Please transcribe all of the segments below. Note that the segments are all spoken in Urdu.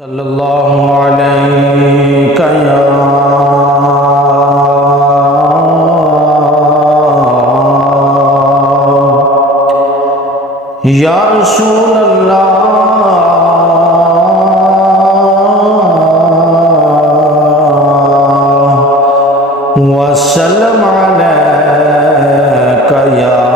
صلی اللہ علیہ یا رسول اللہ وسلم علیک یا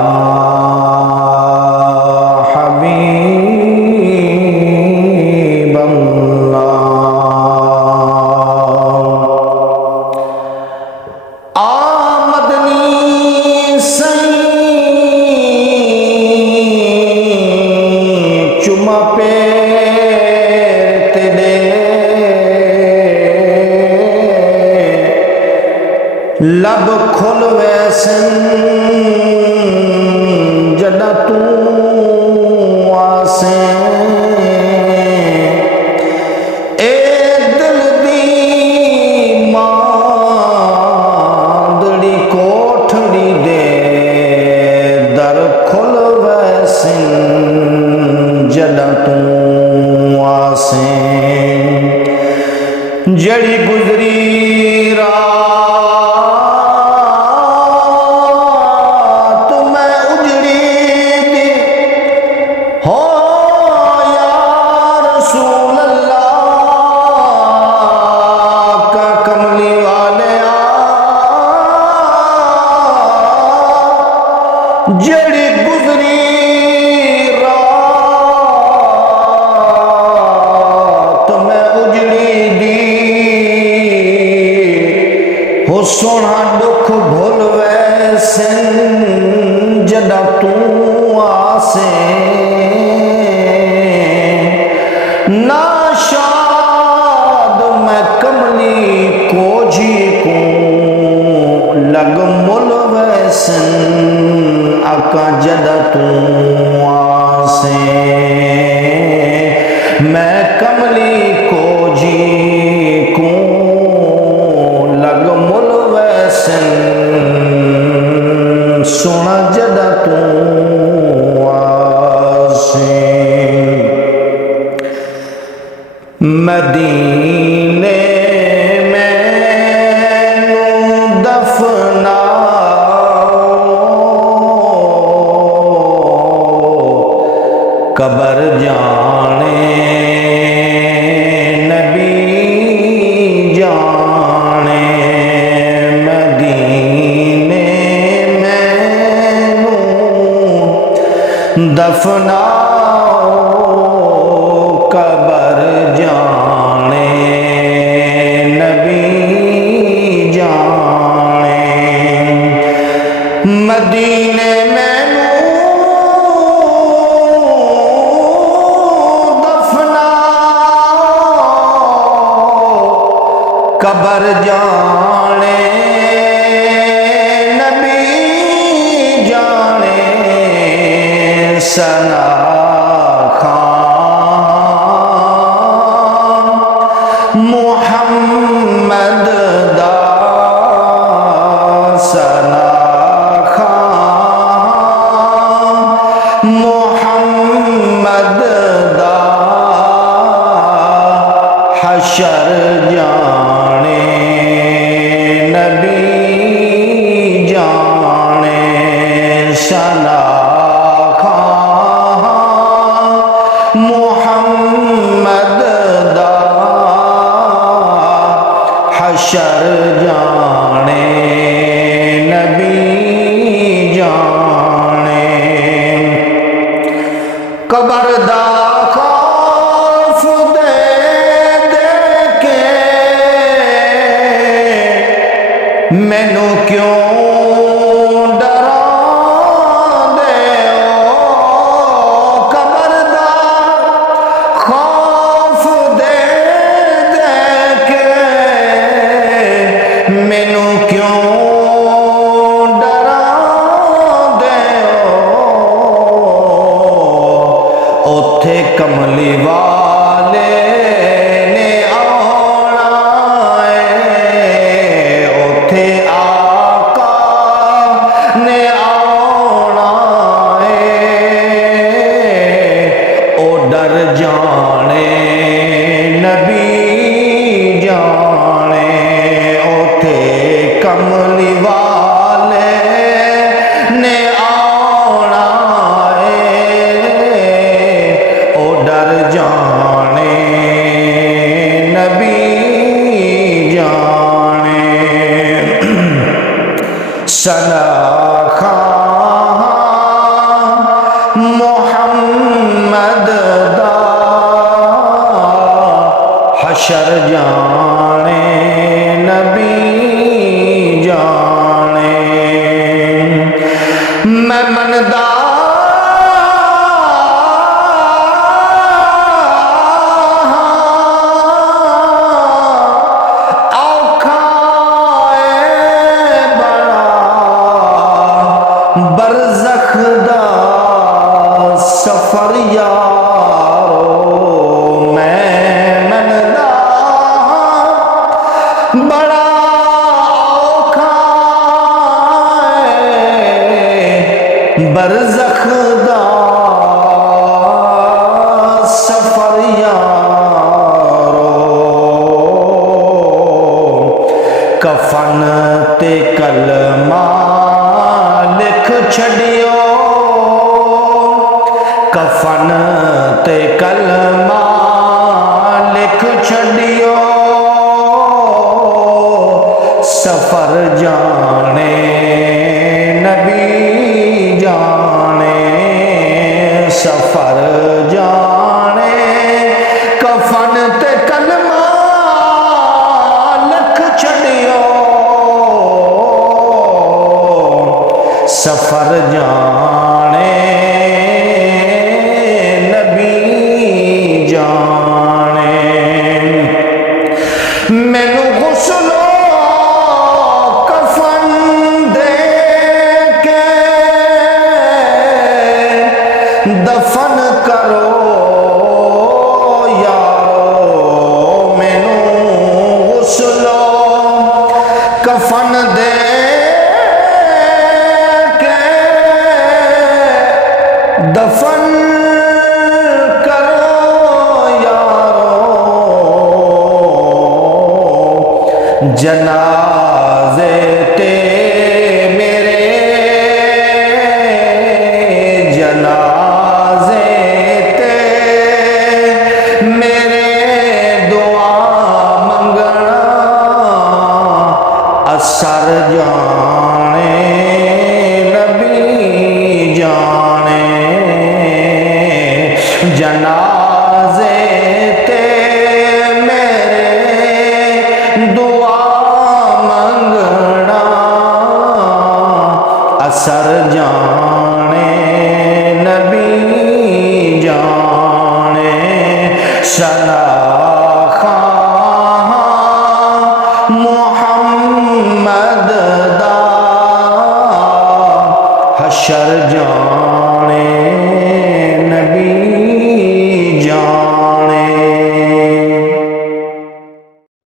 لب کھل ویسن جڑا تو آسیں اے دل دی ماندڑی کوٹھڑی دے در کھل ویسن جڑا تو آسیں جڑی گزری جڑی گزری رات میں اجڑی دی ہو سونا دکھ بھول ویسن جڑا تو آسیں ناشاد میں کملی کو جی کو لگ مل ویسن آقا جڑا تو آسیں میں کملی کو جی کو لگ مل ویسن سونا جڑا تو آسیں مدینے قبر جانے نبی جانے مدینے مینوں دفناؤ قبر جانے نبی جانے مدینے قبر جانے نبی جانے ثنا خان محمد دا ثنا خان محمد دا حشر جانے نبی جانے ثنا خان محمد دا حشر جانے نبی جانے قبر دا خوف دے مینو کیوں ڈرا دے قبر دا خوف دے کے مینو کیوں ڈرا دے اوتھے کملی والے آقا حشر جانے نبی جانے میں مندا برزخ دا سفر یارو میں مندا بڑا اوکھا برزخ دا سفر یارو کفن تے کلمہ لکھ چھڑیو کفن تے کلمہ لکھ چھڑیو سفر جانے نبی جانے سفر جانے کفن تے کلمہ لکھ چھڑیو سفر جانے نبی جانے مینو غسلو کفن دے کے دفن کرو یارو مینو غسلو کفن دے دفن کرو یارو جنازے تے میرے جنازے تے میرے دعا منگنا اثر جانے نبی جانے جنازے تے میرے دعا منگنا اثر جانے نبی جانے شناخواں محمد دا حشر جانے